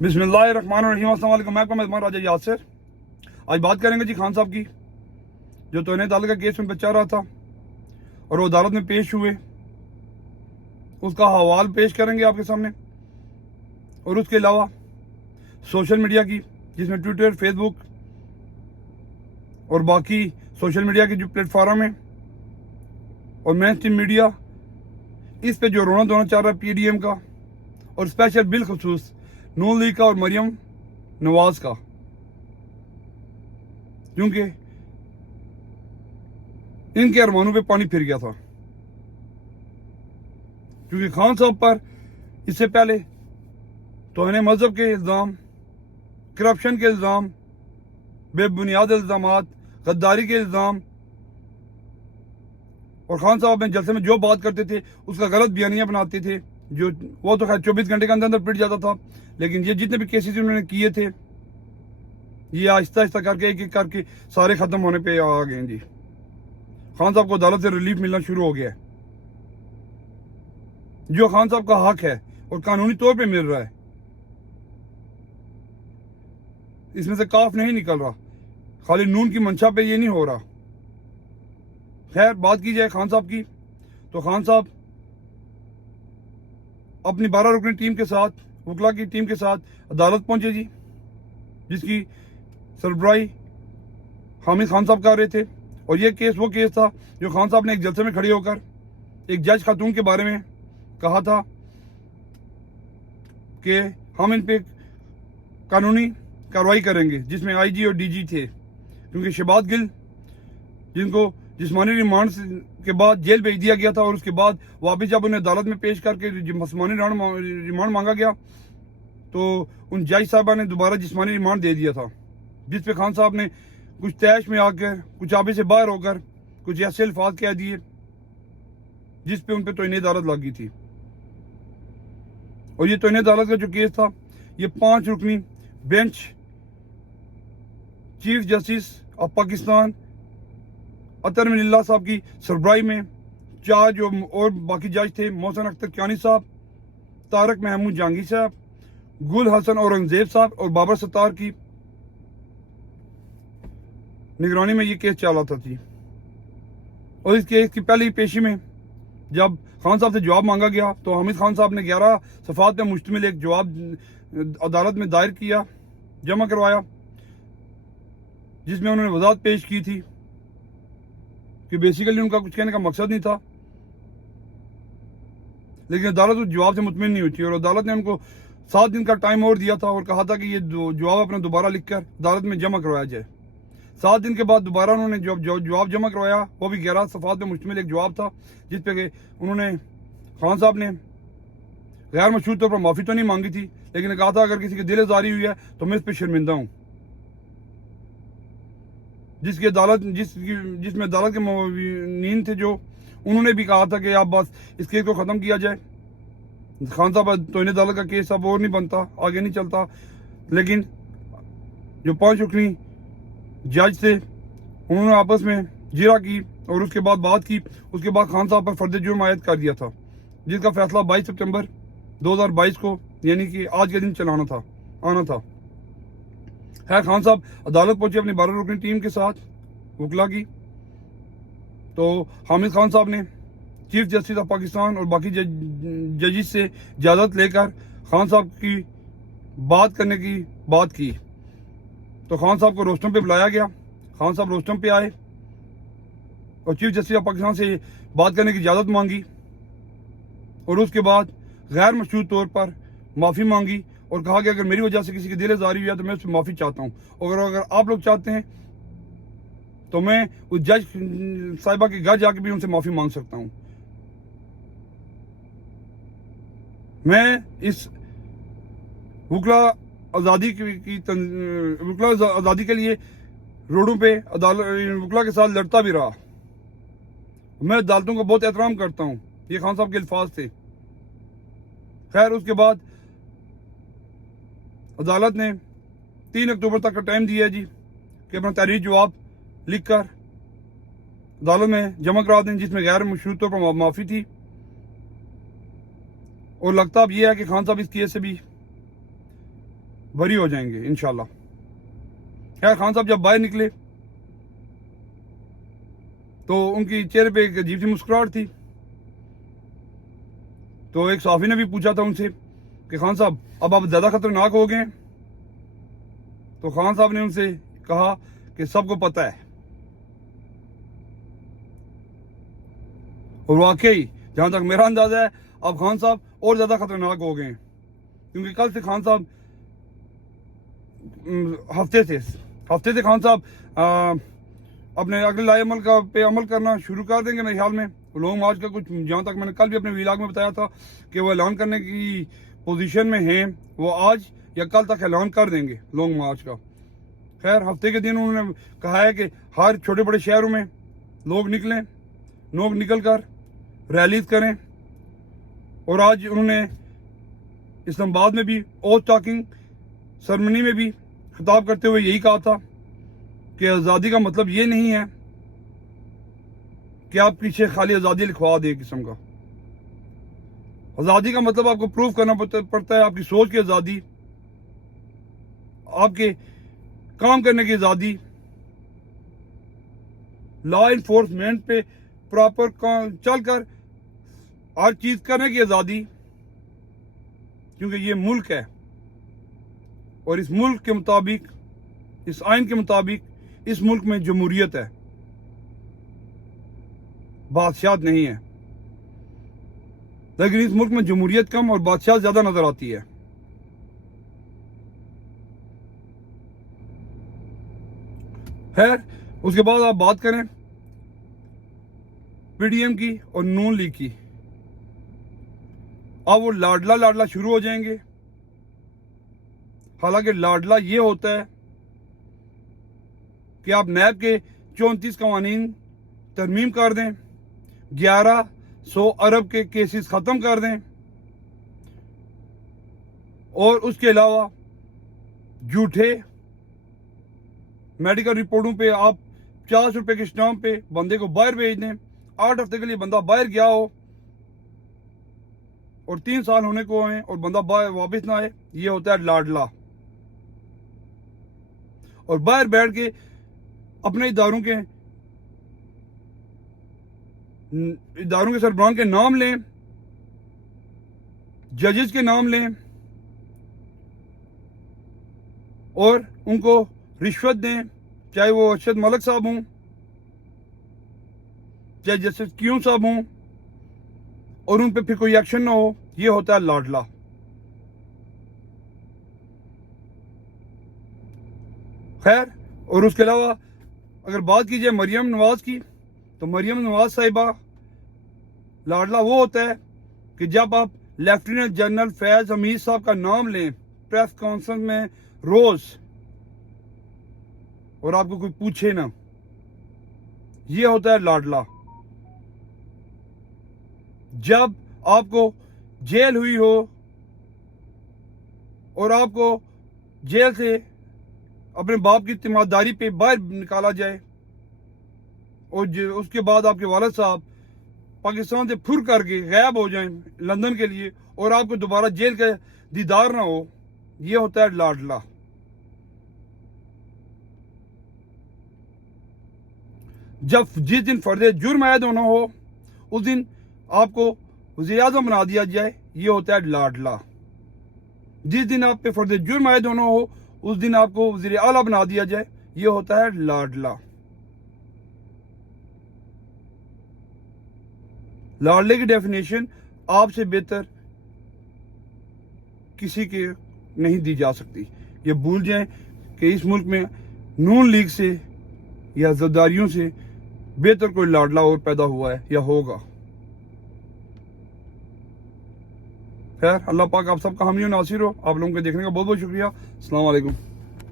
बिस्मिल्लाहिर्रहमानिर्रहीम। अस्सलाम वालेकुम। मैं आपका मेहमान राजा यासिर। आज बात करेंगे जी खान साहब की, जो तौहीन अदालत का केस में बचा रहा था और वो अदालत में पेश हुए, उसका हवाल पेश करेंगे आपके सामने। और उसके अलावा सोशल मीडिया की, जिसमें ट्विटर, फेसबुक और बाकी सोशल मीडिया के जो प्लेटफार्म हैं और मेन स्ट्रीम मीडिया, इस पे जो रोना धोना चाह रहा है PDM का, और स्पेशल बिलखसूस नून लीग का और मरियम नवाज का, क्योंकि इनके अरमानों पे पानी फिर गया था। क्योंकि खान साहब पर इससे पहले तौहीन मजहब के इल्ज़ाम, करप्शन के इल्ज़ाम, बेबुनियाद इल्ज़ाम, गद्दारी के इल्ज़ाम, और खान साहब में जलसे में जो बात करते थे उसका गलत बयानियां बनाते थे, जो वो तो खैर 24 घंटे के अंदर अंदर पिट जाता था। लेकिन ये जितने भी केसेस उन्होंने किए थे, ये आहिस्ता आहिस्ता करके एक एक करके सारे खत्म होने पे आ गए जी। खान साहब को अदालत से रिलीफ मिलना शुरू हो गया है, जो खान साहब का हक है और कानूनी तौर पे मिल रहा है। इसमें से काफ नहीं निकल रहा, खाली नून की मंशा पे ये नहीं हो रहा। खैर, बात की जाए खान साहब की, तो खान साहब अपनी 12 रुकनी टीम के साथ, वकला की टीम के साथ अदालत पहुंचे जी, जिसकी सरबराही हामिद खान साहब कर रहे थे। और ये केस वो केस था जो खान साहब ने एक जलसे में खड़े होकर एक जज खातून के बारे में कहा था कि हम इन पे कानूनी कार्रवाई करेंगे, जिसमें IG और DG थे। क्योंकि शहबाज गिल, जिनको जिस्मानी रिमांड के बाद जेल भेज दिया गया था, और उसके बाद वापस जब उन्हें अदालत में पेश करके जिस्मानी रिमांड मांगा गया, तो उन जज साहबा ने दोबारा जिस्मानी रिमांड दे दिया था, जिस पे खान साहब ने कुछ तैश में आकर, कुछ आबे से बाहर होकर कुछ ऐसे अल्फाज कह दिए जिस पे उन पे तौहीन अदालत लगी थी। और ये तौहीन अदालत का जो केस था, ये 5 रुकनी bench chief justice of Pakistan Athar Minallah साहब की सरबराही में 4 जो और बाकी जज थे, मोहसिन अख्तर कियानी साहब, तारक महमूद जहांगीर साहब, गुल हसन औरंगजेब साहब और बाबर सत्तार की निगरानी में ये केस चला था जी। और इस केस की पहली पेशी में जब खान साहब से जवाब मांगा गया, तो हामिद खान साहब ने 11 सफ़ात पर मुश्तमिल एक जवाब अदालत में दायर किया, जमा करवाया, जिसमें उन्होंने वजाहत पेश की थी कि बेसिकली उनका कुछ कहने का मकसद नहीं था, लेकिन अदालत उस जवाब से मुतमिन नहीं हुई थी। और अदालत ने उनको 7 दिन का टाइम और दिया था और कहा था कि ये जवाब अपना दोबारा लिखकर अदालत में जमा करवाया जाए। 7 दिन के बाद दोबारा उन्होंने जवाब जमा करवाया, वो भी 11 सफ़ात पे मुश्तमिल एक जवाब था, जिस पे उन्होंने, खान साहब ने गैर मशरूत तौर पर माफ़ी तो नहीं मांगी थी, लेकिन कहा था अगर किसी की दिल आज़ारी हुई है तो मैं इस पर शर्मिंदा हूँ। जिसमें अदालत के मुआविनीन थे, जो उन्होंने भी कहा था कि आप बस इस केस को ख़त्म किया जाए। खान साहब तौहीन अदालत का केस अब और नहीं बनता, आगे नहीं चलता। लेकिन जो 5 रुकनी जज थे, उन्होंने आपस में जिरा की और उसके बाद बात की। उसके बाद खान साहब पर फर्द जुर्म आयद कर दिया था, जिसका फैसला 22 सितंबर 2022 को, यानी कि आज के दिन आना था। खैर, खान साहब अदालत पहुंचे अपनी 12 रुकनी टीम के साथ, वकला की। तो हामिद खान साहब ने चीफ जस्टिस ऑफ पाकिस्तान और बाकी जजिस से इजाज़त लेकर खान साहब की बात करने की बात की। तो खान साहब को रोस्टम पे बुलाया गया। खान साहब रोस्टम पे आए और चीफ जस्टिस ऑफ पाकिस्तान से बात करने की इजाज़त मांगी, और उसके बाद गैर मशरूत तौर पर माफ़ी मांगी और कहा कि अगर मेरी वजह से किसी की दिल आज़ारी हुई है तो मैं उससे माफ़ी चाहता हूँ, और अगर आप लोग चाहते हैं तो मैं उस जज साहिबा के घर जाके भी उनसे माफ़ी मांग सकता हूँ। मैं इस वकला आज़ादी के लिए रोडों पे वकला के साथ लड़ता भी रहा। मैं अदालतों का बहुत एहतराम करता हूँ, ये खान साहब के अल्फाज थे। खैर, उसके बाद अदालत ने 3 अक्टूबर तक का टाइम दिया जी कि अपना तहरीर जवाब लिख कर अदालत में जमा करा दें, जिसमें गैर मशरूत तौर पर माफ़ी थी। और लगता अब यह है कि खान साहब इस केस से भी बरी हो जाएंगे इंशाल्लाह। खैर खान साहब जब बाहर निकले तो उनकी चेहरे पे एक अजीब सी मुस्कुराहट थी। तो एक सहाफी ने भी पूछा था उनसे कि खान साहब अब आप ज़्यादा खतरनाक हो गए। तो खान साहब ने उनसे कहा कि सबको पता है, और वाकई जहां तक मेरा अंदाजा है अब खान साहब और ज़्यादा खतरनाक हो गए हैं, क्योंकि कल से खान साहब हफ्ते से खान साहब अपने अगले लाएमल का पे अमल करना शुरू कर देंगे मेरे ख्याल में। लॉन्ग मार्च का कुछ, जहाँ तक मैंने कल भी अपने व्लॉग में बताया था कि वो ऐलान करने की पोजीशन में हैं, वो आज या कल तक ऐलान कर देंगे लॉन्ग मार्च का। खैर हफ्ते के दिन उन्होंने कहा है कि हर छोटे बड़े शहरों में लोग निकल कर रैलीज करें। और आज उन्होंने इस्लामाबाद में भी ओथ टॉकिंग सेरेमनी में भी खिताब करते हुए यही कहा था कि आज़ादी का मतलब ये नहीं है कि आप पीछे खाली आज़ादी लिखवा दें किस्म का। आज़ादी का मतलब आपको प्रूव करना पड़ता है, आपकी सोच की आज़ादी, आपके काम करने की आज़ादी, लॉ इन्फोर्समेंट पे प्रॉपर चलकर हर चीज़ करने की आज़ादी, क्योंकि ये मुल्क है और इस मुल्क के मुताबिक, इस आइन के मुताबिक इस मुल्क में जमहूरियत है, बादशाहत नहीं है। लेकिन इस मुल्क में जमहूरियत कम और बादशाहत ज्यादा नजर आती है। खैर उसके बाद आप बात करें पीडीएम की और नून लीग की, अब वो लाडला शुरू हो जाएंगे। हालांकि लाडला ये होता है कि आप नैब के 34 कवानीन तरमीम कर दें, 1100 अरब के केसेस ख़त्म कर दें, और उसके अलावा झूठे मेडिकल रिपोर्टों पे आप 50 रुपए के स्टाम्प पे बंदे को बाहर भेज दें। 8 हफ्ते के लिए बंदा बाहर गया हो और 3 साल होने को आए और बंदा वापस ना आए, ये होता है लाडला। और बाहर बैठ के अपने इदारों के सरबराह के नाम लें, जजेस के नाम लें और उनको रिश्वत दें, चाहे वो अरशद मलिक साहब हों, चाहे जस्टिस क्यूम साहब हों, और उन पे फिर कोई एक्शन ना हो। ये होता है लाडला। खैर और उसके अलावा अगर बात की जाए मरियम नवाज की, तो मरियम नवाज साहिबा लाडला वो होता है कि जब आप लेफ्टिनेंट जनरल फैज हमीद साहब का नाम लें प्रेस कॉन्फ्रेंस में रोज, और आपको कोई पूछे ना, ये होता है लाडला। जब आपको जेल हुई हो और आपको जेल से अपने बाप की तिमारदारी पे बाहर निकाला जाए और उसके बाद आपके वालिद साहब पाकिस्तान से फुर करके गायब हो जाएं लंदन के लिए और आपको दोबारा जेल का दीदार ना हो, ये होता है लाडला। जिस दिन फर्ज जुर्म आयद होना हो उस दिन आपको वज़ीर आज़म बना दिया जाए, ये होता है लाडला। जिस दिन आप पे फर्ज जुर्म आयद होना हो उस दिन आपको वज़ीर आला बना दिया जाए, ये होता है लाडला। लाडले की डेफिनेशन आपसे बेहतर किसी के नहीं दी जा सकती। ये भूल जाएं कि इस मुल्क में नून लीग से या ज़रदारियों से बेहतर कोई लाडला और पैदा हुआ है या होगा। खैर अल्लाह पाक आप सबका हामी और नासिर हो। आप लोगों के देखने का बहुत बहुत शुक्रिया। अस्सलाम वालेकुम।